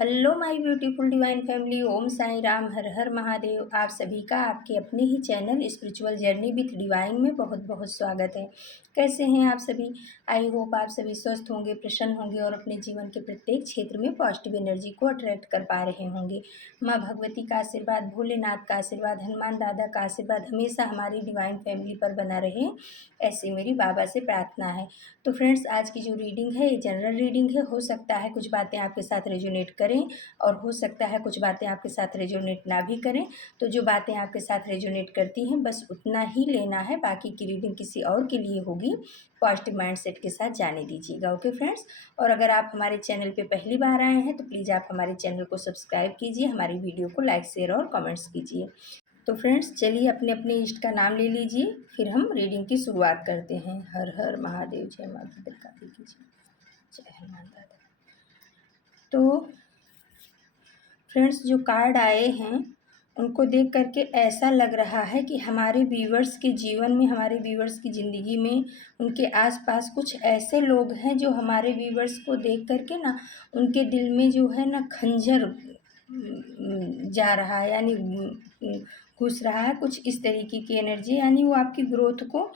Hello my beautiful divine family. Om Sai Ram, हर हर महादेव। आप सभी का आपके अपने ही channel spiritual journey with divine में बहुत बहुत स्वागत है। कैसे हैं आप सभी? आई होप आप सभी स्वस्थ होंगे, प्रसन्न होंगे और अपने जीवन के प्रत्येक क्षेत्र में पॉजिटिव एनर्जी को अट्रैक्ट कर पा रहे होंगे। माँ भगवती का आशीर्वाद, भोलेनाथ का आशीर्वाद, हनुमान दादा का आशीर्वाद हमेशा हमारी डिवाइन फैमिली पर बना रहे, ऐसी मेरी बाबा से प्रार्थना है। तो फ्रेंड्स, आज की जो रीडिंग है ये जनरल रीडिंग है। हो सकता है कुछ बातें आपके साथ रेजोनेट करें और हो सकता है कुछ बातें आपके साथ रेजोनेट ना भी करें। तो जो बातें आपके साथ रेजोनेट करती हैं बस उतना ही लेना है, बाकी की रीडिंग किसी और के लिए होगी। पॉजिटिव माइंडसेट के साथ जाने दीजिएगा। ओके फ्रेंड्स, और अगर आप हमारे चैनल पे पहली बार आए हैं तो प्लीज़ आप हमारे चैनल को सब्सक्राइब कीजिए, हमारी वीडियो को लाइक शेयर और कमेंट्स कीजिए। तो फ्रेंड्स, चलिए अपने अपने इष्ट का नाम ले लीजिए, फिर हम रीडिंग की शुरुआत करते हैं। हर हर महादेव। जय माँ भद्रकाली की जय, जय हनुमान दादा। तो फ्रेंड्स, जो कार्ड आए हैं उनको देख करके ऐसा लग रहा है कि हमारे व्यूवर्स के जीवन में, हमारे व्यूवर्स की ज़िंदगी में, उनके आसपास कुछ ऐसे लोग हैं जो हमारे व्यूवर्स को देख करके ना उनके दिल में जो है ना खंजर जा रहा है, यानी घुस रहा है। कुछ इस तरीके की एनर्जी, यानी वो आपकी ग्रोथ को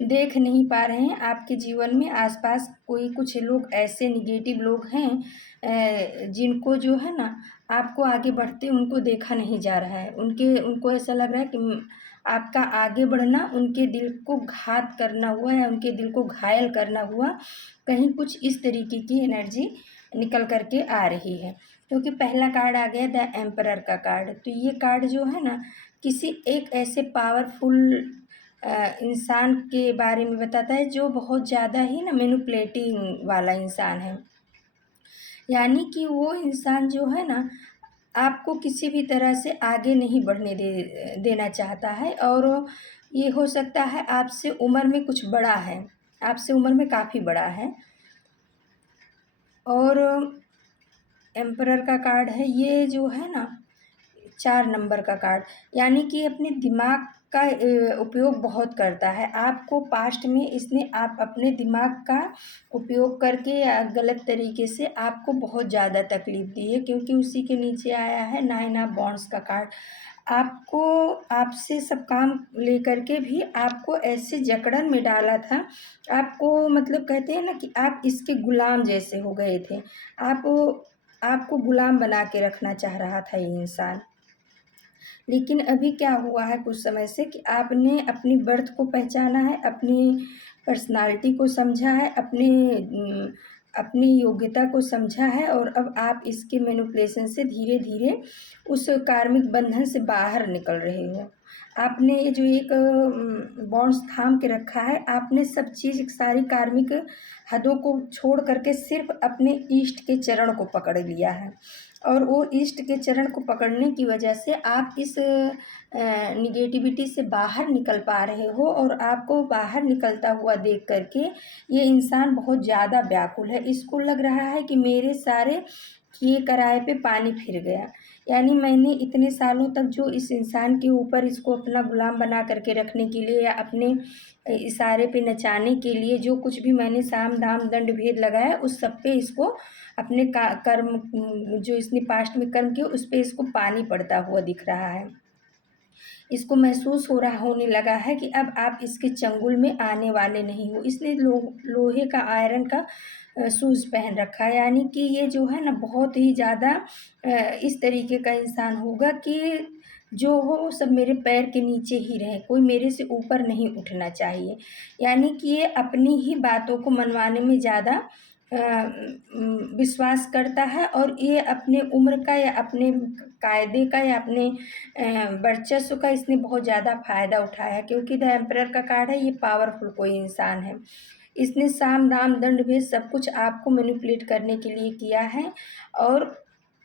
देख नहीं पा रहे हैं। आपके जीवन में आसपास कोई कुछ लोग ऐसे निगेटिव लोग हैं जिनको जो है ना आपको आगे बढ़ते उनको देखा नहीं जा रहा है। उनको ऐसा लग रहा है कि आपका आगे बढ़ना उनके दिल को घात करना हुआ या उनके दिल को घायल करना हुआ, कहीं कुछ इस तरीके की एनर्जी निकल करके आ रही है। क्योंकि पहला कार्ड आ गया द एम्परर का कार्ड। तो ये कार्ड जो है ना किसी एक ऐसे पावरफुल इंसान के बारे में बताता है जो बहुत ज़्यादा ही ना मैनिपुलेटिंग वाला इंसान है। यानी कि वो इंसान जो है ना आपको किसी भी तरह से आगे नहीं बढ़ने देना चाहता है। और ये हो सकता है आपसे उम्र में कुछ बड़ा है, आपसे उम्र में काफ़ी बड़ा है। और एम्परर का कार्ड है, ये जो है ना 4 नंबर का कार्ड, यानी कि अपने दिमाग का उपयोग बहुत करता है। आपको पास्ट में इसने आप अपने दिमाग का उपयोग करके या गलत तरीके से आपको बहुत ज़्यादा तकलीफ़ दी है। क्योंकि उसी के नीचे आया है 9 ऑफ वॉन्ड्स का कार्ड। आपको आपसे सब काम लेकर के भी आपको ऐसे जकड़न में डाला था। आपको मतलब कहते हैं ना कि आप इसके गुलाम जैसे हो गए थे। आपको गुलाम बना के रखना चाह रहा था ये इंसान। लेकिन अभी क्या हुआ है कुछ समय से कि आपने अपनी बर्थ को पहचाना है, अपनी पर्सनालिटी को समझा है, अपनी योग्यता को समझा है और अब आप इसके मैनिपुलेशन से धीरे धीरे उस कार्मिक बंधन से बाहर निकल रहे हो। आपने ये जो एक बॉन्ड्स थाम के रखा है, आपने सब चीज़ सारी कार्मिक हदों को छोड़ करके सिर्फ अपने इष्ट के चरण को पकड़ लिया है। और वो इष्ट के चरण को पकड़ने की वजह से आप इस निगेटिविटी से बाहर निकल पा रहे हो। और आपको बाहर निकलता हुआ देख करके ये इंसान बहुत ज़्यादा व्याकुल है। इसको लग रहा है कि मेरे सारे किए कराए पे पानी फिर गया। यानी मैंने इतने सालों तक जो इस इंसान के ऊपर इसको अपना गुलाम बना करके रखने के लिए या अपने इशारे पे नचाने के लिए जो कुछ भी मैंने साम दाम दंड भेद लगाया, उस सब पे इसको अपने कर्म, जो इसने पास्ट में कर्म किया उस पे इसको पानी पड़ता हुआ दिख रहा है। इसको महसूस होने लगा है कि अब आप इसके चंगुल में आने वाले नहीं हो। इसने लोहे का, आयरन का शूज़ पहन रखा है। यानी कि ये जो है ना बहुत ही ज़्यादा इस तरीके का इंसान होगा कि जो हो वो सब मेरे पैर के नीचे ही रहे, कोई मेरे से ऊपर नहीं उठना चाहिए। यानी कि ये अपनी ही बातों को मनवाने में ज़्यादा विश्वास करता है। और ये अपने उम्र का या अपने कायदे का या अपने वर्चस्व का इसने बहुत ज़्यादा फ़ायदा उठाया है। क्योंकि द एम्परर का कार्ड है, ये पावरफुल कोई इंसान है। इसने साम दाम दंड भेद सब कुछ आपको मैनिपुलेट करने के लिए किया है और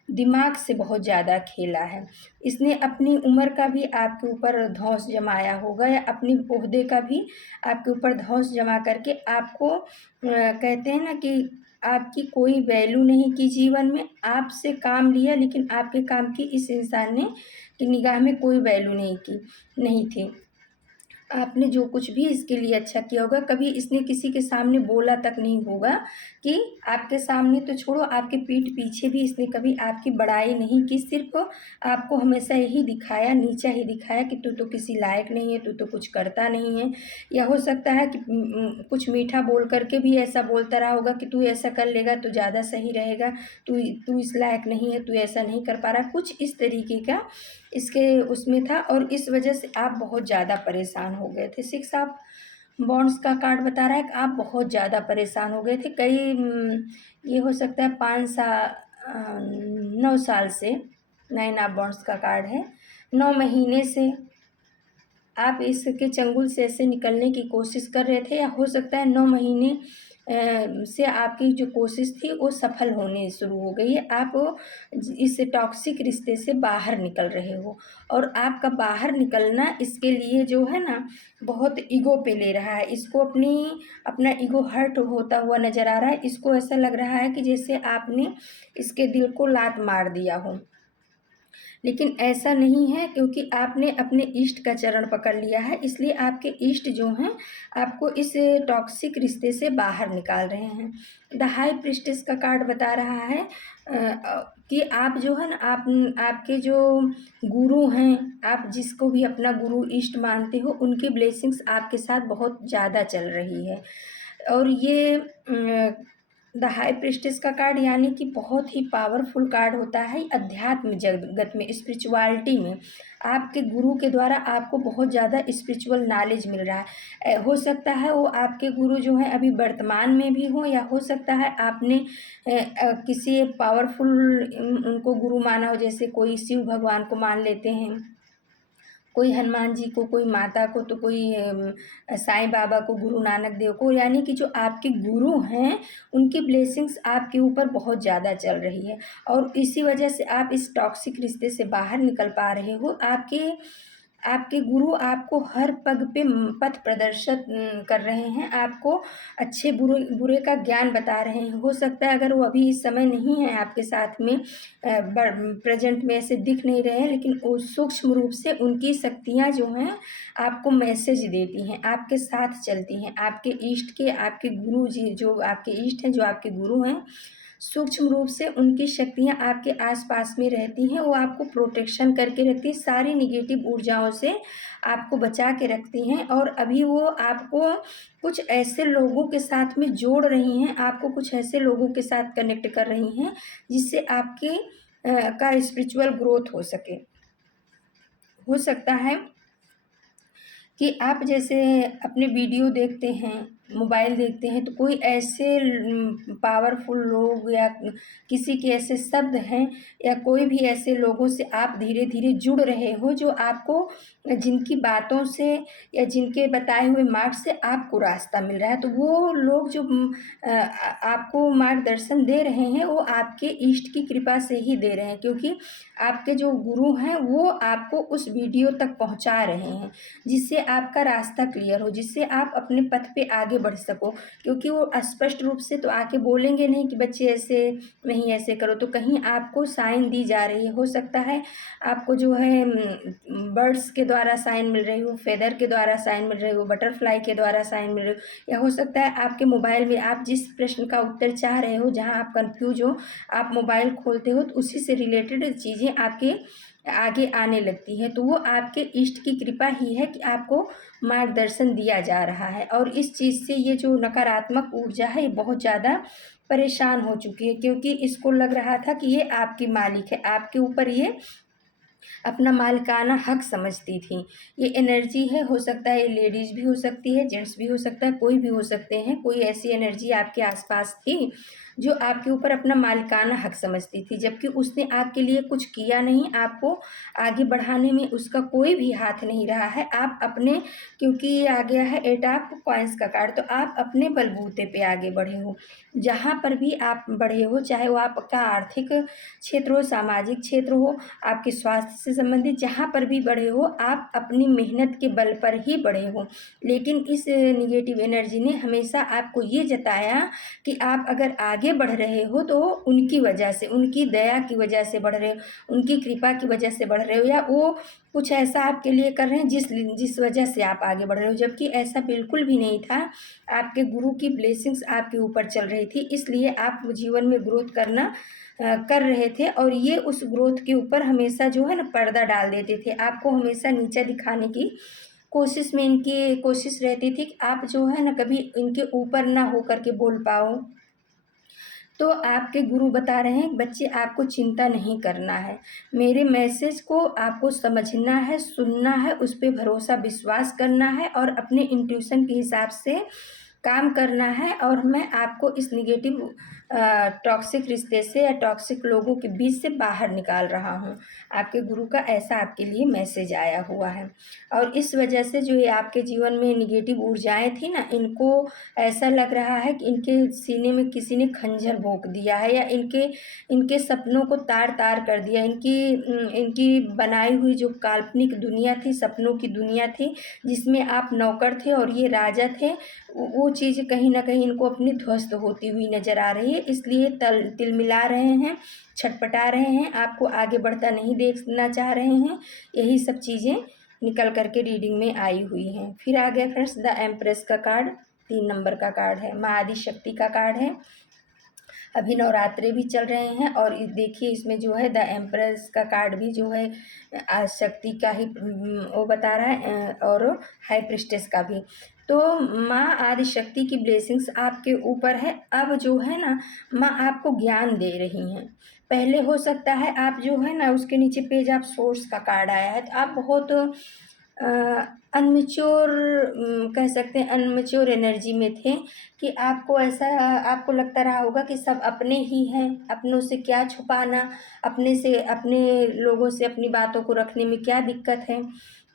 दिमाग से बहुत ज़्यादा खेला है। इसने अपनी उम्र का भी आपके ऊपर धौंस जमाया होगा या अपनी ओहदे का भी आपके ऊपर धौंस जमा करके आपको कहते हैं ना कि आपकी कोई वैल्यू नहीं की जीवन में। आपसे काम लिया लेकिन आपके काम की इस इंसान ने की निगाह में कोई वैल्यू नहीं थी। आपने जो कुछ भी इसके लिए अच्छा किया होगा, कभी इसने किसी के सामने बोला तक नहीं होगा कि आपके सामने तो छोड़ो, आपके पीठ पीछे भी इसने कभी आपकी बड़ाई नहीं की। सिर्फ़ आपको हमेशा यही दिखाया, नीचा ही दिखाया कि तू तो किसी लायक नहीं है, तू तो कुछ करता नहीं है। या हो सकता है कि कुछ मीठा बोल कर के भी ऐसा बोलता रहा होगा कि तू ऐसा कर लेगा तो ज़्यादा सही रहेगा, तू तू इस लायक नहीं है, तू ऐसा नहीं कर पा रहा। कुछ इस तरीके का इसके उसमें था और इस वजह से आप बहुत ज़्यादा परेशान हो गए थे। 6 ऑफ बॉन्ड्स का कार्ड बता रहा है कि आप बहुत ज़्यादा परेशान हो गए थे। ये हो सकता है 9 साल से 9 ऑफ बॉन्ड्स का कार्ड है। 9 महीने से आप इसके चंगुल से ऐसे निकलने की कोशिश कर रहे थे, या हो सकता है 9 महीने से आपकी जो कोशिश थी वो सफल होने शुरू हो गई है। आप इस टॉक्सिक रिश्ते से बाहर निकल रहे हो, और आपका बाहर निकलना इसके लिए जो है ना बहुत ईगो पे ले रहा है। इसको अपना ईगो हर्ट होता हुआ नज़र आ रहा है। इसको ऐसा लग रहा है कि जैसे आपने इसके दिल को लात मार दिया हो, लेकिन ऐसा नहीं है, क्योंकि आपने अपने इष्ट का चरण पकड़ लिया है। इसलिए आपके इष्ट जो हैं आपको इस टॉक्सिक रिश्ते से बाहर निकाल रहे हैं। द हाई प्रीस्टेस का कार्ड बता रहा है कि आप जो है ना आपके जो गुरु हैं, आप जिसको भी अपना गुरु इष्ट मानते हो, उनकी ब्लेसिंग्स आपके साथ बहुत ज़्यादा चल रही है। और ये द हाई प्रीस्टेस का कार्ड यानी कि बहुत ही पावरफुल कार्ड होता है अध्यात्म जगत में, स्पिरिचुअलिटी में। आपके गुरु के द्वारा आपको बहुत ज़्यादा स्पिरिचुअल नॉलेज मिल रहा है। हो सकता है वो आपके गुरु जो हैं अभी वर्तमान में भी हों, या हो सकता है आपने किसी पावरफुल उनको गुरु माना हो, जैसे कोई शिव भगवान को मान लेते हैं, कोई हनुमान जी को, कोई माता को, तो कोई साईं बाबा को, गुरु नानक देव को। यानी कि जो आपके गुरु हैं उनकी ब्लेसिंग्स आपके ऊपर बहुत ज़्यादा चल रही है, और इसी वजह से आप इस टॉक्सिक रिश्ते से बाहर निकल पा रहे हो। आपके आपके गुरु आपको हर पग पे पथ प्रदर्शित कर रहे हैं, आपको अच्छे बुरे बुरे का ज्ञान बता रहे हैं। हो सकता है अगर वो अभी इस समय नहीं है आपके साथ में, प्रेजेंट में ऐसे दिख नहीं रहे हैं, लेकिन वो सूक्ष्म रूप से उनकी शक्तियाँ जो हैं आपको मैसेज देती हैं, आपके साथ चलती हैं। आपके इष्ट के, आपके गुरु जी जो आपके इष्ट हैं, जो आपके गुरु हैं, सूक्ष्म रूप से उनकी शक्तियाँ आपके आसपास में रहती हैं। वो आपको प्रोटेक्शन करके रखती हैं, सारी नेगेटिव ऊर्जाओं से आपको बचा के रखती हैं। और अभी वो आपको कुछ ऐसे लोगों के साथ में जोड़ रही हैं, आपको कुछ ऐसे लोगों के साथ कनेक्ट कर रही हैं जिससे आपके का स्पिरिचुअल ग्रोथ हो सके। हो सकता है कि आप जैसे अपने वीडियो देखते हैं, मोबाइल देखते हैं, तो कोई ऐसे पावरफुल लोग या किसी के ऐसे शब्द हैं, या कोई भी ऐसे लोगों से आप धीरे धीरे जुड़ रहे हो जो आपको जिनकी बातों से या जिनके बताए हुए मार्ग से आपको रास्ता मिल रहा है। तो वो लोग जो आपको मार्गदर्शन दे रहे हैं वो आपके इष्ट की कृपा से ही दे रहे हैं, क्योंकि आपके जो गुरु हैं वो आपको उस वीडियो तक पहुंचा रहे हैं, जिससे आपका रास्ता क्लियर हो, जिससे आप अपने पथ पे आगे बढ़ सको। क्योंकि वो स्पष्ट रूप से तो आके बोलेंगे नहीं कि बच्चे ऐसे नहीं, ऐसे करो, तो कहीं आपको साइन दी जा रही है। हो सकता है आपको जो है बर्ड्स के द्वारा साइन मिल रही हो, फेदर के द्वारा साइन मिल रही हो, बटरफ्लाई के द्वारा साइन मिल रही हो, या हो सकता है आपके मोबाइल में आप जिस प्रश्न का उत्तर चाह रहे हो, जहाँ आप कन्फ्यूज हो, आप मोबाइल खोलते हो तो उसी से रिलेटेड चीज़ें आपके आगे आने लगती है। तो वो आपके इष्ट की कृपा ही है कि आपको मार्गदर्शन दिया जा रहा है। और इस चीज़ से ये जो नकारात्मक ऊर्जा है ये बहुत ज़्यादा परेशान हो चुकी है, क्योंकि इसको लग रहा था कि ये आपकी मालिक है, आपके ऊपर ये अपना मालिकाना हक समझती थी। ये एनर्जी है, हो सकता है ये लेडीज़ भी हो सकती है, जेंट्स भी हो सकता है, कोई भी हो सकते हैं। कोई ऐसी एनर्जी आपके आसपास थी जो आपके ऊपर अपना मालिकाना हक समझती थी, जबकि उसने आपके लिए कुछ किया नहीं। आपको आगे बढ़ाने में उसका कोई भी हाथ नहीं रहा है। आप अपने, क्योंकि ये आ गया है 8 ऑफ कॉइन्स का कार्ड, तो आप अपने बलबूते पे आगे बढ़े हो। जहाँ पर भी आप बढ़े हो, चाहे वो आपका आर्थिक क्षेत्र हो, सामाजिक क्षेत्र हो, आपके स्वास्थ्य से संबंधित, जहाँ पर भी बढ़े हो, आप अपनी मेहनत के बल पर ही बढ़े हो। लेकिन इस नेगेटिव एनर्जी ने हमेशा आपको ये जताया कि आप अगर आगे आगे बढ़ रहे हो तो उनकी वजह से, उनकी दया की वजह से बढ़ रहे हो, उनकी कृपा की वजह से बढ़ रहे हो, या वो कुछ ऐसा आपके लिए कर रहे हैं जिस वजह से आप आगे बढ़ रहे हो, जबकि ऐसा बिल्कुल भी नहीं था। आपके गुरु की ब्लेसिंग्स आपके ऊपर चल रही थी, इसलिए आप जीवन में ग्रोथ कर रहे थे, और ये उस ग्रोथ के ऊपर हमेशा जो है ना पर्दा डाल देते थे, आपको हमेशा नीचा दिखाने की कोशिश में इनकी कोशिश रहती थी कि आप जो है ना कभी इनके ऊपर ना हो करके बोल पाओ। तो आपके गुरु बता रहे हैं बच्चे आपको चिंता नहीं करना है, मेरे मैसेज को आपको समझना है, सुनना है, उस पे भरोसा विश्वास करना है और अपने इंट्यूशन के हिसाब से काम करना है, और मैं आपको इस निगेटिव टॉक्सिक रिश्ते से या टॉक्सिक लोगों के बीच से बाहर निकाल रहा हूँ। आपके गुरु का ऐसा आपके लिए मैसेज आया हुआ है, और इस वजह से जो ये आपके जीवन में निगेटिव ऊर्जाएं थी ना, इनको ऐसा लग रहा है कि इनके सीने में किसी ने खंजर भोंक दिया है, या इनके सपनों को तार तार कर दिया। इनकी बनाई हुई जो काल्पनिक दुनिया थी, सपनों की दुनिया थी, जिसमें आप नौकर थे और ये राजा थे, वो चीज़ कहीं ना कहीं इनको अपनी ध्वस्त होती हुई नज़र आ रही है, इसलिए तिलमिला रहे हैं, छटपटा रहे हैं, आपको आगे बढ़ता नहीं देखना चाह रहे हैं। यही सब चीज़ें निकल करके रीडिंग में आई हुई हैं। फिर आ गया फ्रेंड्स द एम्प्रेस का कार्ड, 3 नंबर का कार्ड है, माँ आदि शक्ति का कार्ड है। अभी नवरात्रे भी चल रहे हैं, और देखिए इसमें जो है द एम्प्रेस का कार्ड भी जो है शक्ति का ही वो बता रहा है, और हाई प्रिस्टेस का भी। तो माँ आदि शक्ति की ब्लेसिंग्स आपके ऊपर है। अब जो है ना माँ आपको ज्ञान दे रही हैं। पहले हो सकता है आप जो है ना उसके नीचे पेज आप सोर्स का कार्ड आया है, तो आप बहुत अनमेच्योर कह सकते हैं, अनमेच्योर एनर्जी में थे, कि आपको ऐसा आपको लगता रहा होगा कि सब अपने ही हैं, अपनों से क्या छुपाना, अपने से अपने लोगों से अपनी बातों को रखने में क्या दिक्कत है।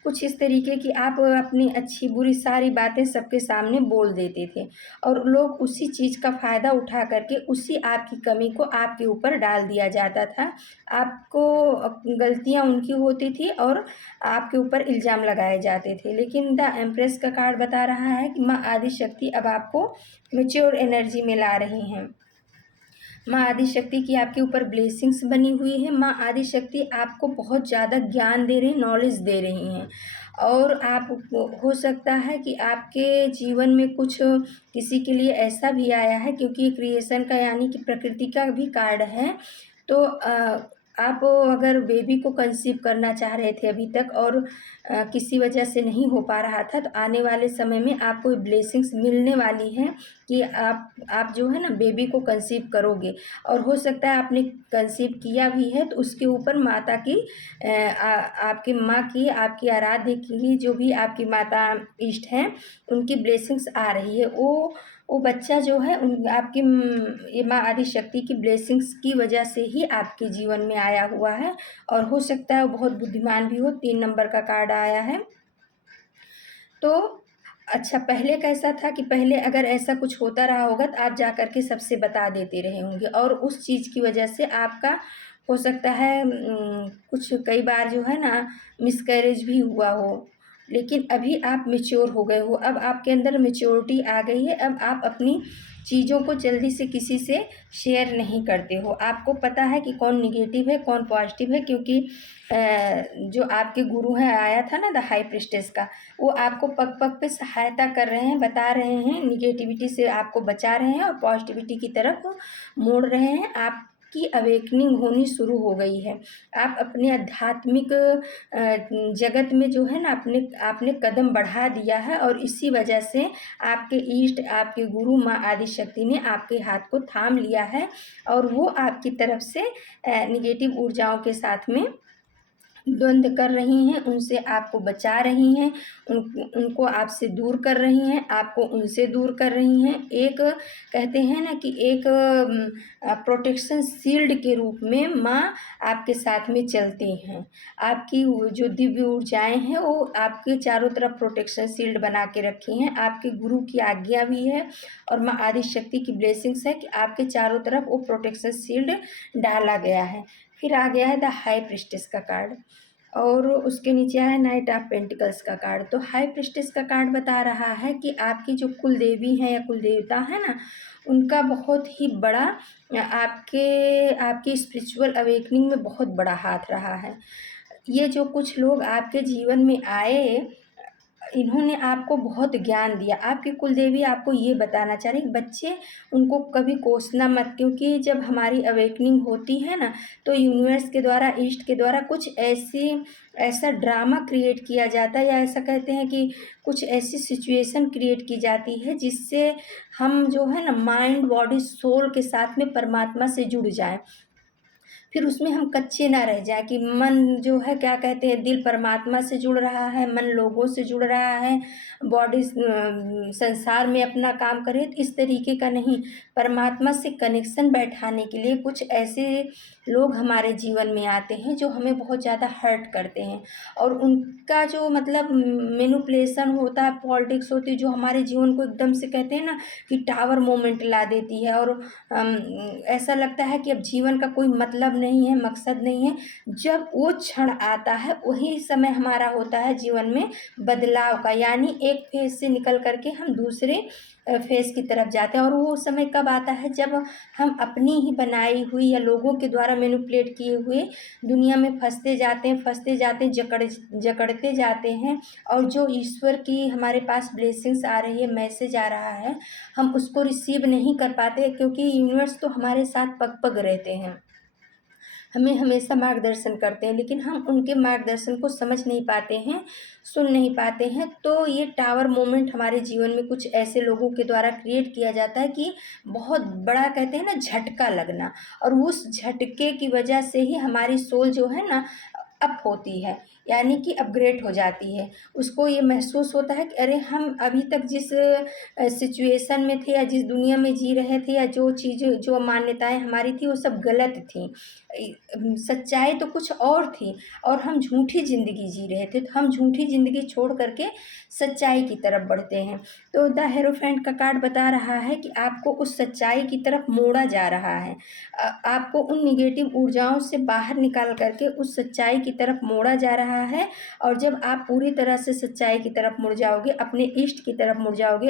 कुछ इस तरीके की आप अपनी अच्छी बुरी सारी बातें सबके सामने बोल देते थे, और लोग उसी चीज़ का फ़ायदा उठा करके उसी आपकी कमी को आपके ऊपर डाल दिया जाता था। आपको गलतियाँ उनकी होती थी और आपके ऊपर इल्ज़ाम लगाए जाते थे। लेकिन द एम्प्रेस का कार्ड बता रहा है कि माँ आदि शक्ति अब आपको मैच्योर एनर्जी में ला रही हैं। माँ आदि शक्ति की आपके ऊपर ब्लेसिंग्स बनी हुई है। माँ आदि शक्ति आपको बहुत ज़्यादा ज्ञान दे रही, नॉलेज दे रही हैं, और आप हो सकता है कि आपके जीवन में कुछ किसी के लिए ऐसा भी आया है, क्योंकि ये क्रिएशन का यानी कि प्रकृति का भी कार्ड है। तो आप अगर बेबी को कंसीव करना चाह रहे थे अभी तक, और किसी वजह से नहीं हो पा रहा था, तो आने वाले समय में आपको ब्लेसिंग्स मिलने वाली हैं कि आप जो है ना बेबी को कंसीव करोगे, और हो सकता है आपने कंसीव किया भी है, तो उसके ऊपर माता की आपकी माँ की, आपकी आराध्य की, जो भी आपकी माता इष्ट हैं, उनकी ब्लेसिंग्स आ रही है। वो बच्चा जो है उन आपकी ये माँ आदि शक्ति की ब्लेसिंग्स की वजह से ही आपके जीवन में आया हुआ है, और हो सकता है वो बहुत बुद्धिमान भी हो। 3 नंबर का कार्ड आया है। तो अच्छा, पहले कैसा था कि पहले अगर ऐसा कुछ होता रहा होगा तो आप जा कर के सबसे बता देते रहे होंगे, और उस चीज़ की वजह से आपका हो सकता है कुछ कई बार जो है ना मिसकैरेज भी हुआ हो। लेकिन अभी आप मैच्योर हो गए हो, अब आपके अंदर मैच्योरिटी आ गई है। अब आप अपनी चीज़ों को जल्दी से किसी से शेयर नहीं करते हो। आपको पता है कि कौन निगेटिव है, कौन पॉजिटिव है, क्योंकि जो आपके गुरु हैं आया था ना द हाई प्रिस्टेस का, वो आपको पग पग पे सहायता कर रहे हैं, बता रहे हैं, निगेटिविटी से आपको बचा रहे हैं और पॉजिटिविटी की तरफ मोड़ रहे हैं। आपकी अवेकनिंग होनी शुरू हो गई है। आप अपने आध्यात्मिक जगत में जो है ना आपने कदम बढ़ा दिया है, और इसी वजह से आपके ईष्ट, आपके गुरु माँ आदि शक्ति ने आपके हाथ को थाम लिया है, और वो आपकी तरफ से निगेटिव ऊर्जाओं के साथ में द्वंद्व कर रही हैं, उनसे आपको बचा रही हैं, उनको आपसे दूर कर रही हैं, आपको उनसे दूर कर रही हैं। एक कहते हैं ना कि एक प्रोटेक्शन शील्ड के रूप में माँ आपके साथ में चलती हैं। आपकी वो जो दिव्य ऊर्जाएं हैं वो आपके चारों तरफ प्रोटेक्शन शील्ड बना के रखी हैं। आपके गुरु की आज्ञा भी है, और माँ आदि शक्ति की ब्लेसिंग्स है कि आपके चारों तरफ वो प्रोटेक्शन शील्ड डाला गया है। फिर आ गया है द हाई प्रिस्टेस का कार्ड, और उसके नीचे है नाइट ऑफ पेंटिकल्स का कार्ड। तो हाई प्रिस्टेस का कार्ड बता रहा है कि आपकी जो कुल देवी है या कुल देवता है ना, उनका बहुत ही बड़ा आपके आपकी स्पिरिचुअल अवेकनिंग में बहुत बड़ा हाथ रहा है। ये जो कुछ लोग आपके जीवन में आए, इन्होंने आपको बहुत ज्ञान दिया। आपकी कुलदेवी आपको ये बताना चाह रही है, बच्चे उनको कभी कोसना मत, क्योंकि जब हमारी अवेकनिंग होती है ना, तो यूनिवर्स के द्वारा, ईस्ट के द्वारा कुछ ऐसा ड्रामा क्रिएट किया जाता है, या ऐसा कहते हैं कि कुछ ऐसी सिचुएशन क्रिएट की जाती है जिससे हम जो है ना माइंड, बॉडी, सोल के साथ में परमात्मा से जुड़ जाएँ। फिर उसमें हम कच्चे ना रह जाएँ कि मन जो है, क्या कहते हैं, दिल परमात्मा से जुड़ रहा है, मन लोगों से जुड़ रहा है, बॉडी संसार में अपना काम करे, तो इस तरीके का नहीं। परमात्मा से कनेक्शन बैठाने के लिए कुछ ऐसे लोग हमारे जीवन में आते हैं जो हमें बहुत ज़्यादा हर्ट करते हैं, और उनका जो मतलब मैनिपुलेशन होता है, पॉलिटिक्स होती है, जो हमारे जीवन को एकदम से कहते हैं ना कि टावर मोमेंट ला देती है, और ऐसा लगता है कि अब जीवन का कोई मतलब नहीं है, मकसद नहीं है। जब वो क्षण आता है, वही समय हमारा होता है जीवन में बदलाव का, यानी एक फेज़ से निकल कर के हम दूसरे फेज़ की तरफ जाते हैं। और वो समय कब आता है, जब हम अपनी ही बनाई हुई या लोगों के द्वारा मैनिपुलेट किए हुए दुनिया में फँसते जाते हैं, जकड़ते जाते हैं, और जो ईश्वर की हमारे पास ब्लेसिंग्स आ रही है, मैसेज आ रहा है, हम उसको रिसीव नहीं कर पाते, क्योंकि यूनिवर्स तो हमारे साथ पग-पग रहते हैं। हमें हमेशा मार्गदर्शन करते हैं, लेकिन हम उनके मार्गदर्शन को समझ नहीं पाते हैं, सुन नहीं पाते हैं। तो ये टावर मोमेंट हमारे जीवन में कुछ ऐसे लोगों के द्वारा क्रिएट किया जाता है कि बहुत बड़ा, कहते हैं ना, झटका लगना, और उस झटके की वजह से ही हमारी सोल जो है ना अप होती है, यानी कि अपग्रेड हो जाती है। उसको ये महसूस होता है कि अरे, हम अभी तक जिस सिचुएशन में थे, या जिस दुनिया में जी रहे थे, या जो चीज़ें, जो मान्यताएँ हमारी थी, वो सब गलत थीं। सच्चाई तो कुछ और थी, और हम झूठी ज़िंदगी जी रहे थे। तो हम झूठी ज़िंदगी छोड़ कर के सच्चाई की तरफ बढ़ते हैं। तो द हेरोफेंट का कार्ड बता रहा है कि आपको उस सच्चाई की तरफ मोड़ा जा रहा है। आपको उन नेगेटिव ऊर्जाओं से बाहर निकाल कर के उस सच्चाई की तरफ मोड़ा जा रहा है, और जब आप पूरी तरह से सच्चाई की तरफ मुड़ जाओगे, अपने इष्ट की तरफ मुड़ जाओगे,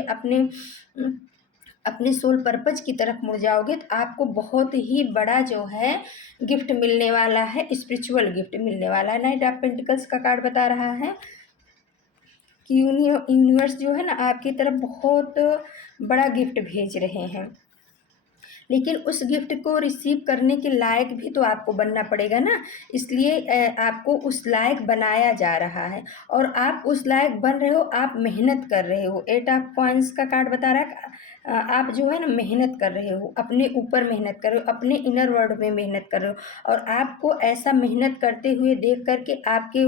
अपने सोल पर्पज़ की तरफ मुड़ जाओगे, तो आपको बहुत ही बड़ा जो है गिफ्ट मिलने वाला है, स्पिरिचुअल गिफ्ट मिलने वाला है। नाइट ऑफ पेंटिकल्स का कार्ड बता रहा है कि यूनिवर्स जो है ना आपकी तरफ बहुत बड़ा गिफ्ट भेज रहे हैं, लेकिन उस गिफ्ट को रिसीव करने के लायक भी तो आपको बनना पड़ेगा ना। इसलिए आपको उस लायक बनाया जा रहा है, और आप उस लायक बन रहे हो, आप मेहनत कर रहे हो। 8 ऑफ कॉइन्स का कार्ड बता रहा है आप जो है ना मेहनत कर रहे हो, अपने ऊपर मेहनत कर रहे हो, अपने इनर वर्ल्ड में मेहनत कर रहे हो, और आपको ऐसा मेहनत करते हुए देख कर के, आपके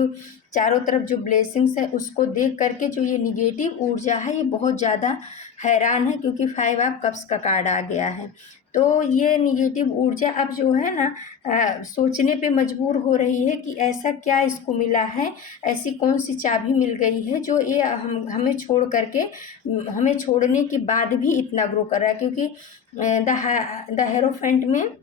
चारों तरफ जो ब्लेसिंग्स है उसको देख कर के, जो ये नेगेटिव ऊर्जा है ये बहुत ज़्यादा हैरान है, क्योंकि 5 ऑफ कप्स का कार्ड आ गया है। तो ये नेगेटिव ऊर्जा अब जो है ना सोचने पे मजबूर हो रही है कि ऐसा क्या इसको मिला है, ऐसी कौन सी चाबी मिल गई है जो ये हमें छोड़ करके, हमें छोड़ने के बाद भी इतना ग्रो कर रहा है। क्योंकि द हेरोफेंट में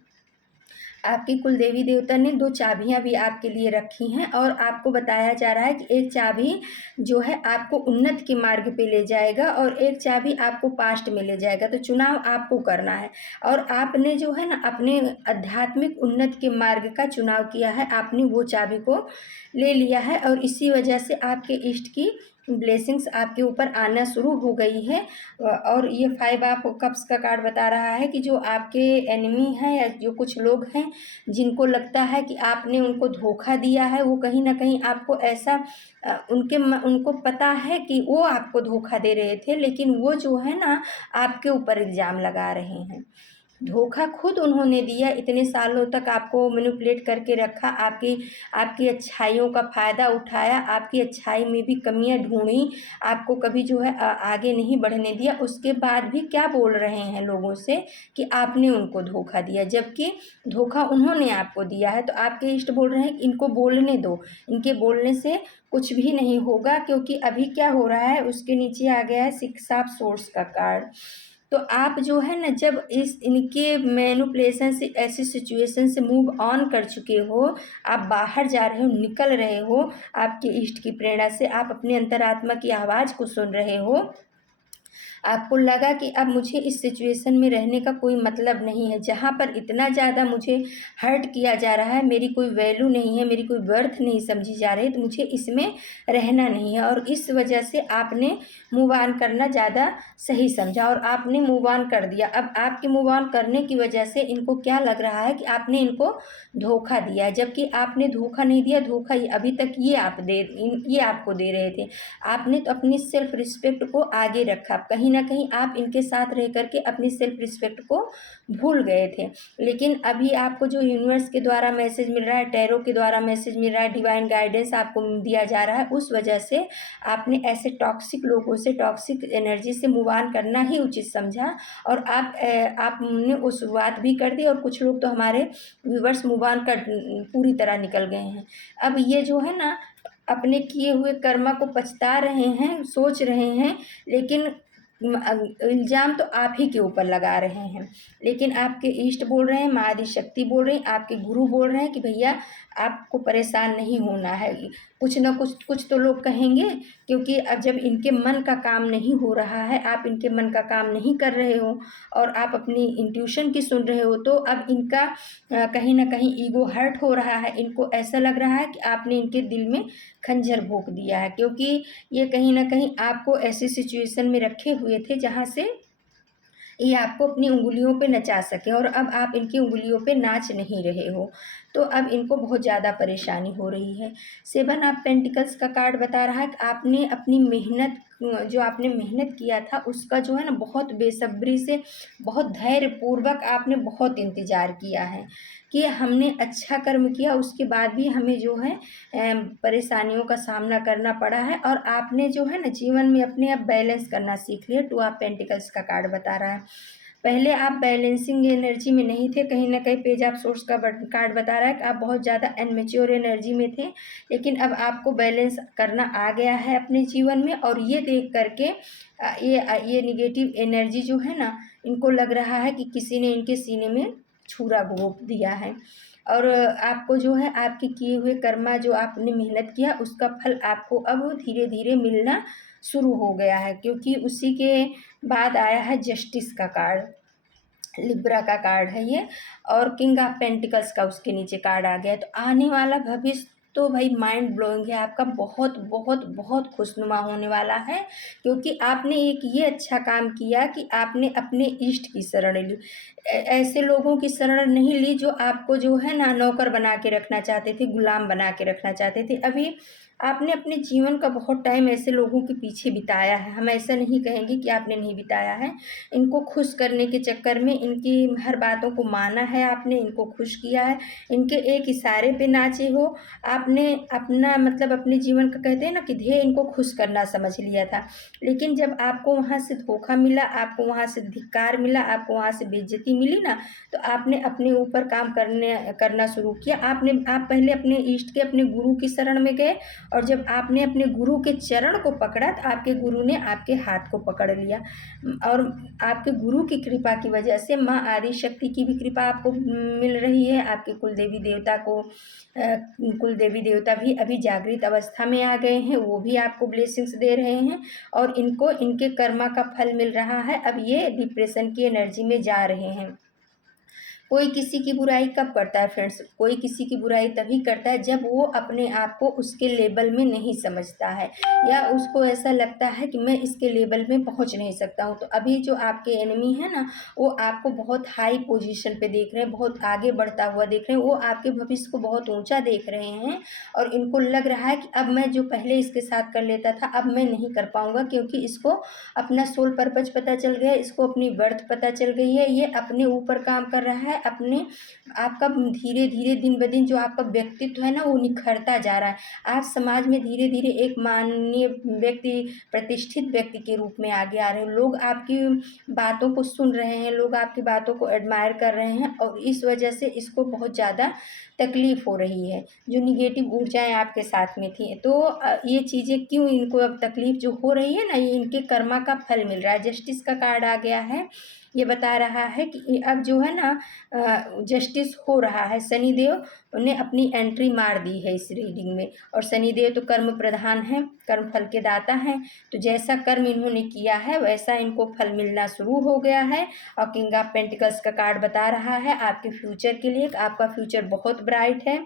आपकी कुल देवी देवता ने 2 चाबियाँ भी आपके लिए रखी हैं, और आपको बताया जा रहा है कि एक चाबी जो है आपको उन्नति के मार्ग पे ले जाएगा, और एक चाबी आपको पास्ट में ले जाएगा। तो चुनाव आपको करना है, और आपने जो है ना अपने आध्यात्मिक उन्नति के मार्ग का चुनाव किया है, आपने वो चाबी को ले लिया है, और इसी वजह से आपके इष्ट की ब्लेसिंग्स आपके ऊपर आना शुरू हो गई है। और ये 5 ऑफ कप्स का कार्ड बता रहा है कि जो आपके एनिमी हैं, या जो कुछ लोग हैं जिनको लगता है कि आपने उनको धोखा दिया है, वो कहीं ना कहीं आपको ऐसा उनको पता है कि वो आपको धोखा दे रहे थे, लेकिन वो जो है ना आपके ऊपर इल्ज़ाम लगा रहे हैं। धोखा खुद उन्होंने दिया, इतने सालों तक आपको मैनिपुलेट करके रखा, आपकी आपकी अच्छाइयों का फ़ायदा उठाया, आपकी अच्छाई में भी कमियां ढूंढी, आपको कभी जो है आगे नहीं बढ़ने दिया। उसके बाद भी क्या बोल रहे हैं लोगों से कि आपने उनको धोखा दिया, जबकि धोखा उन्होंने आपको दिया है। तो आपके इष्ट बोल रहे हैं कि इनको बोलने दो, इनके बोलने से कुछ भी नहीं होगा। क्योंकि अभी क्या हो रहा है, उसके नीचे आ गया है 6 ऑफ सोर्स का कार्ड। तो आप जो है ना जब इनके मैनिपुलेशन से, ऐसी सिचुएशन से मूव ऑन कर चुके हो, आप बाहर जा रहे हो, निकल रहे हो, आपके इष्ट की प्रेरणा से आप अपने अंतरात्मा की आवाज़ को सुन रहे हो, आपको लगा कि अब मुझे इस सिचुएशन में रहने का कोई मतलब नहीं है, जहाँ पर इतना ज़्यादा मुझे हर्ट किया जा रहा है, मेरी कोई वैल्यू नहीं है, मेरी कोई वर्थ नहीं समझी जा रही, तो मुझे इसमें रहना नहीं है। और इस वजह से आपने मूव ऑन करना ज़्यादा सही समझा और आपने मूव ऑन कर दिया। अब आपके मूव ऑन करने की वजह से इनको क्या लग रहा है कि आपने इनको धोखा दिया है, जबकि आपने धोखा नहीं दिया। धोखा अभी तक ये आपको दे रहे थे। आपने तो अपनी सेल्फ रिस्पेक्ट को आगे रखा। कहीं ना कहीं आप इनके साथ रह करके अपनी सेल्फ रिस्पेक्ट को भूल गए थे। लेकिन अभी आपको जो यूनिवर्स के द्वारा मैसेज मिल रहा है, टैरो के द्वारा मैसेज मिल रहा है, डिवाइन गाइडेंस आपको दिया जा रहा है, उस वजह से आपने ऐसे टॉक्सिक लोगों से, टॉक्सिक एनर्जी से मूव ऑन करना ही उचित समझा। और आपने वो शुरुआत भी कर दी और कुछ लोग तो हमारे व्यूवर्स मूव ऑन कर पूरी तरह निकल गए हैं। अब ये जो है ना, अपने किए हुए कर्मा को पछता रहे हैं, सोच रहे हैं, लेकिन इल्ज़ाम तो आप ही के ऊपर लगा रहे हैं। लेकिन आपके इष्ट बोल रहे हैं, माँ आदि शक्ति बोल रही, आपके गुरु बोल रहे हैं कि भैया आपको परेशान नहीं होना है। कुछ ना कुछ तो लोग कहेंगे, क्योंकि अब जब इनके मन का काम नहीं हो रहा है, आप इनके मन का काम नहीं कर रहे हो और आप अपनी इंट्यूशन की सुन रहे हो, तो अब इनका कहीं ना कहीं ईगो हर्ट हो रहा है। इनको ऐसा लग रहा है कि आपने इनके दिल में खंजर भोंक दिया है, क्योंकि ये कहीं ना कहीं आपको ऐसी सिचुएशन में रखे हुए थे जहाँ से ये आपको अपनी उंगलियों पे नचा सके, और अब आप इनकी उंगलियों पे नाच नहीं रहे हो, तो अब इनको बहुत ज़्यादा परेशानी हो रही है। सेवन ऑफ पेंटिकल्स का कार्ड बता रहा है कि आपने अपनी मेहनत, जो आपने मेहनत किया था उसका जो है ना, बहुत बेसब्री से, बहुत धैर्यपूर्वक आपने बहुत इंतज़ार किया है कि हमने अच्छा कर्म किया, उसके बाद भी हमें जो है परेशानियों का सामना करना पड़ा है। और आपने जो है ना जीवन में अपने आप बैलेंस करना सीख लिया। टू ऑफ पेंटिकल्स का कार्ड बता रहा है, पहले आप बैलेंसिंग एनर्जी में नहीं थे। कहीं ना कहीं पेज ऑफ सोर्स का कार्ड बता रहा है कि आप बहुत ज़्यादा अनमेच्योर एनर्जी में थे, लेकिन अब आपको बैलेंस करना आ गया है अपने जीवन में। और ये देख करके ये निगेटिव एनर्जी जो है ना, इनको लग रहा है कि किसी ने इनके सीने में छुरा घोंप दिया है। और आपको जो है आपके किए हुए कर्मा, जो आपने मेहनत किया, उसका फल आपको अब धीरे धीरे मिलना शुरू हो गया है, क्योंकि उसी के बाद आया है जस्टिस का कार्ड, लिब्रा का कार्ड है ये, और किंग ऑफ पेंटिकल्स का उसके नीचे कार्ड आ गया है। तो आने वाला भविष्य तो भाई माइंड ब्लोइंग है आपका, बहुत बहुत बहुत खुशनुमा होने वाला है, क्योंकि आपने एक ये अच्छा काम किया कि आपने अपने इष्ट की शरण ली। ऐसे लोगों की शरण नहीं ली जो आपको जो है ना नौकर बना के रखना चाहते थे, गुलाम बना के रखना चाहते थे। अभी आपने अपने जीवन का बहुत टाइम ऐसे लोगों के पीछे बिताया है, हम ऐसा नहीं कहेंगे कि आपने नहीं बिताया है। इनको खुश करने के चक्कर में इनकी हर बातों को माना है आपने, इनको खुश किया है, इनके एक इशारे पे नाचे हो आपने। अपना मतलब अपने जीवन का कहते हैं ना कि ध्येय इनको खुश करना समझ लिया था। लेकिन जब आपको वहाँ से धोखा मिला, आपको वहाँ से धिक्कार मिला, आपको वहाँ से बेइज्जती मिली ना, तो आपने अपने ऊपर काम करना शुरू किया। आप पहले अपने इष्ट के, अपने गुरु की शरण में गए, और जब आपने अपने गुरु के चरण को पकड़ा तो आपके गुरु ने आपके हाथ को पकड़ लिया। और आपके गुरु की कृपा की वजह से माँ आदि शक्ति की भी कृपा आपको मिल रही है। आपके कुल देवी देवता भी अभी जागृत अवस्था में आ गए हैं, वो भी आपको ब्लेसिंग्स दे रहे हैं, और इनको इनके कर्मा का फल मिल रहा है। अब ये डिप्रेशन की एनर्जी में जा रहे हैं। कोई किसी की बुराई कब करता है फ्रेंड्स? कोई किसी की बुराई तभी करता है जब वो अपने आप को उसके लेवल में नहीं समझता है, या उसको ऐसा लगता है कि मैं इसके लेवल में पहुंच नहीं सकता हूं। तो अभी जो आपके एनिमी है ना, वो आपको बहुत हाई पोजीशन पे देख रहे हैं, बहुत आगे बढ़ता हुआ देख रहे हैं, वो आपके भविष्य को बहुत ऊंचा देख रहे हैं। और इनको लग रहा है कि अब मैं जो पहले इसके साथ कर लेता था, अब मैं नहीं कर पाऊंगा, क्योंकि इसको अपना सोल पर्पज पता चल गया, इसको अपनी वर्थ पता चल गई है। ये अपने ऊपर काम कर रहा है, अपने आपका धीरे धीरे दिन ब दिन जो आपका व्यक्तित्व है ना, वो निखरता जा रहा है। आप समाज में धीरे धीरे एक माननीय व्यक्ति, प्रतिष्ठित व्यक्ति के रूप में आगे आ रहे हैं। लोग आपकी बातों को सुन रहे हैं, लोग आपकी बातों को एडमायर कर रहे हैं, और इस वजह से इसको बहुत ज़्यादा तकलीफ हो रही है। जो निगेटिव ऊर्जाएं आपके साथ में थी, तो ये चीज़ें क्यों इनको अब तकलीफ जो हो रही है ना, ये इनके कर्मा का फल मिल रहा है। जस्टिस का कार्ड आ गया है, ये बता रहा है कि अब जो है ना जस्टिस हो रहा है। शनिदेव उन्हें अपनी एंट्री मार दी है इस रीडिंग में। और शनिदेव तो कर्म प्रधान हैं, कर्म फल के दाता हैं, तो जैसा कर्म इन्होंने किया है वैसा इनको फल मिलना शुरू हो गया है। और किंग ऑफ पेंटिकल्स का कार्ड बता रहा है आपके फ्यूचर के लिए, आपका फ्यूचर बहुत ब्राइट है,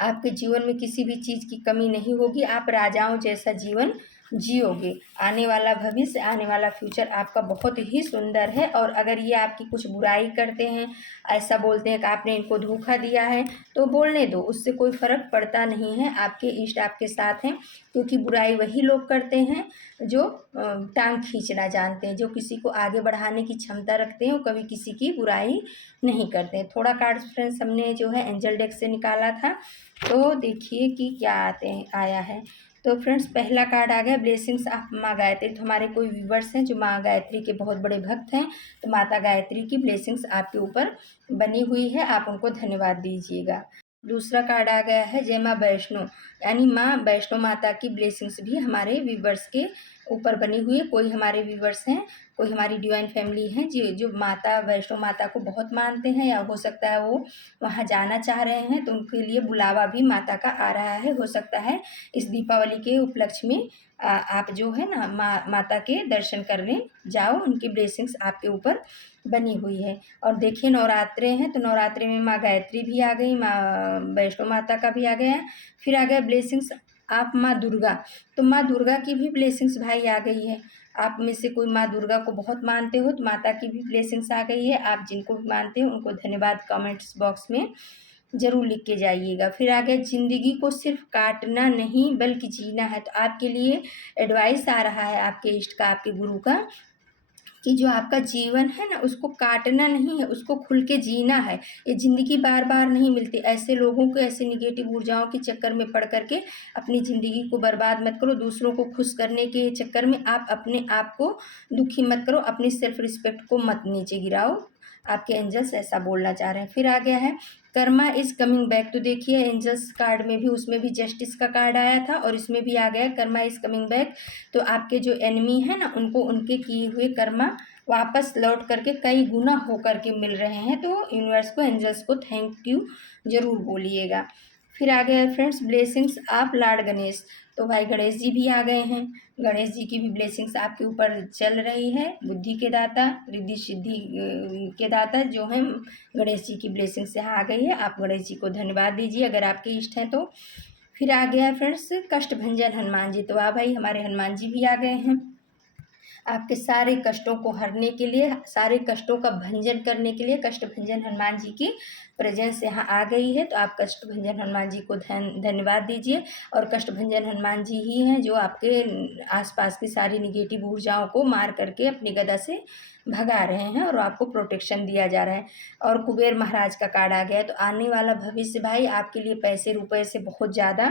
आपके जीवन में किसी भी चीज़ की कमी नहीं होगी, आप राजाओं जैसा जीवन जियोगे। आने वाला भविष्य, आने वाला फ्यूचर आपका बहुत ही सुंदर है। और अगर ये आपकी कुछ बुराई करते हैं, ऐसा बोलते हैं कि आपने इनको धोखा दिया है, तो बोलने दो, उससे कोई फ़र्क पड़ता नहीं है। आपके इष्ट आपके साथ हैं, क्योंकि बुराई वही लोग करते हैं जो टांग खींचना जानते हैं, जो किसी को आगे बढ़ाने की क्षमता रखते हैं, वो कभी किसी की बुराई नहीं करते हैं। थोड़ा कार्ड फ्रेंड्स हमने जो है एंजल डेक से निकाला था, तो देखिए कि क्या आया है। तो फ्रेंड्स पहला कार्ड आ गया ब्लेसिंग्स ऑफ माँ गायत्री। तो हमारे कोई व्यूवर्स हैं जो माँ गायत्री के बहुत बड़े भक्त हैं, तो माता गायत्री की ब्लेसिंग्स आपके ऊपर बनी हुई है, आप उनको धन्यवाद दीजिएगा। दूसरा कार्ड आ गया है जय माँ वैष्णो, यानी माँ वैष्णो माता की ब्लेसिंग्स भी हमारे व्यूवर्स के ऊपर बनी हुई है। कोई हमारे व्यूवर्स हैं, कोई हमारी डिवाइन फैमिली है जो माता वैष्णो माता को बहुत मानते हैं, या हो सकता है वो वहाँ जाना चाह रहे हैं, तो उनके लिए बुलावा भी माता का आ रहा है। हो सकता है इस दीपावली के उपलक्ष्य में आप जो है ना माता के दर्शन करने जाओ, उनकी ब्लेसिंग्स आपके ऊपर बनी हुई है। और देखिए नवरात्रे हैं, तो नवरात्रे में माँ गायत्री भी आ गई, माँ वैष्णो माता का भी आ गया, फिर आ गया ब्लेसिंग्स आप माँ दुर्गा। तो माँ दुर्गा की भी ब्लेसिंग्स भाई आ गई है। आप में से कोई माँ दुर्गा को बहुत मानते हो, तो माता की भी ब्लेसिंग्स आ गई है। आप जिनको भी मानते हो उनको धन्यवाद कमेंट्स बॉक्स में ज़रूर लिख के जाइएगा। फिर आगे ज़िंदगी को सिर्फ काटना नहीं बल्कि जीना है। तो आपके लिए एडवाइस आ रहा है आपके इष्ट का, आपके गुरु का, कि जो आपका जीवन है ना उसको काटना नहीं है, उसको खुल के जीना है। ये ज़िंदगी बार बार नहीं मिलती, ऐसे लोगों को, ऐसे निगेटिव ऊर्जाओं के चक्कर में पड़ करके अपनी ज़िंदगी को बर्बाद मत करो। दूसरों को खुश करने के चक्कर में आप अपने आप को दुखी मत करो, अपनी सेल्फ रिस्पेक्ट को मत नीचे गिराओ। आपके एंजल्स ऐसा बोलना चाह रहे हैं। फिर आ गया है कर्मा इज कमिंग बैक। तो देखिए एंजल्स कार्ड में भी, उसमें भी जस्टिस का कार्ड आया था और इसमें भी आ गया कर्मा इज कमिंग बैक। तो आपके जो एनिमी है ना उनको उनके किए हुए कर्मा वापस लौट करके कई गुना हो करके मिल रहे हैं। तो यूनिवर्स को, एंजल्स को थैंक यू ज़रूर बोलिएगा। फिर आ गया फ्रेंड्स ब्लेसिंग्स आप लॉर्ड गणेश। तो भाई गणेश जी भी आ गए हैं, गणेश जी की भी ब्लेसिंग्स आपके ऊपर चल रही है। बुद्धि के दाता, रिद्धि सिद्धि के दाता जो हैं गणेश जी की ब्लेसिंग्स यहाँ आ गई है। आप गणेश जी को धन्यवाद दीजिए अगर आपके इष्ट हैं तो। फिर आ गया फ्रेंड्स कष्टभंजन हनुमान जी। तो वाह भाई हमारे हनुमान जी भी आ गए हैं आपके सारे कष्टों को हरने के लिए, सारे कष्टों का भंजन करने के लिए। कष्टभंजन हनुमान जी की प्रेजेंस यहाँ आ गई है, तो आप कष्टभंजन हनुमान जी को धन्यवाद दीजिए। और कष्टभंजन हनुमान जी ही हैं जो आपके आसपास की सारी निगेटिव ऊर्जाओं को मार करके अपनी गदा से भगा रहे हैं और आपको प्रोटेक्शन दिया जा रहा है। और कुबेर महाराज का कार्ड आ गया है। तो आने वाला भविष्य भाई आपके लिए पैसे रुपए से बहुत ज़्यादा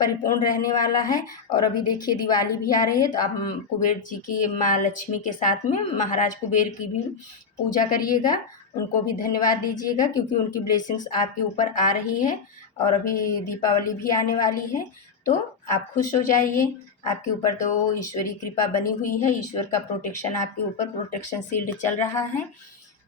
परिपूर्ण रहने वाला है। और अभी देखिए दिवाली भी आ रही है, तो आप कुबेर जी की, माँ लक्ष्मी के साथ में महाराज कुबेर की भी पूजा करिएगा, उनको भी धन्यवाद दीजिएगा, क्योंकि उनकी ब्लेसिंग्स आपके ऊपर आ रही है। और अभी दीपावली भी आने वाली है, तो आप खुश हो जाइए। आपके ऊपर तो ईश्वरी कृपा बनी हुई है, ईश्वर का प्रोटेक्शन आपके ऊपर, प्रोटेक्शन शील्ड चल रहा है।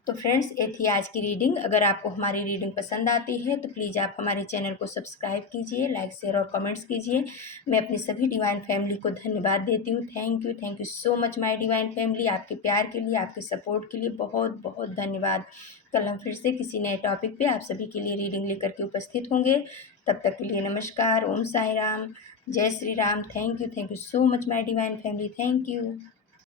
तो फ्रेंड्स ये थी आज की रीडिंग। अगर आपको हमारी रीडिंग पसंद आती है तो प्लीज़ आप हमारे चैनल को सब्सक्राइब कीजिए, लाइक शेयर और कमेंट्स कीजिए। मैं अपनी सभी डिवाइन फैमिली को धन्यवाद देती हूँ। Thank you so much my divine family. आपके प्यार के लिए, आपके सपोर्ट के लिए बहुत बहुत धन्यवाद। कल हम फिर से किसी नए टॉपिक पे आप सभी के लिए रीडिंग लेकर के उपस्थित होंगे। तब तक के लिए नमस्कार, ओम साई राम, जय Shri Ram. Thank you so much my divine family. Thank you.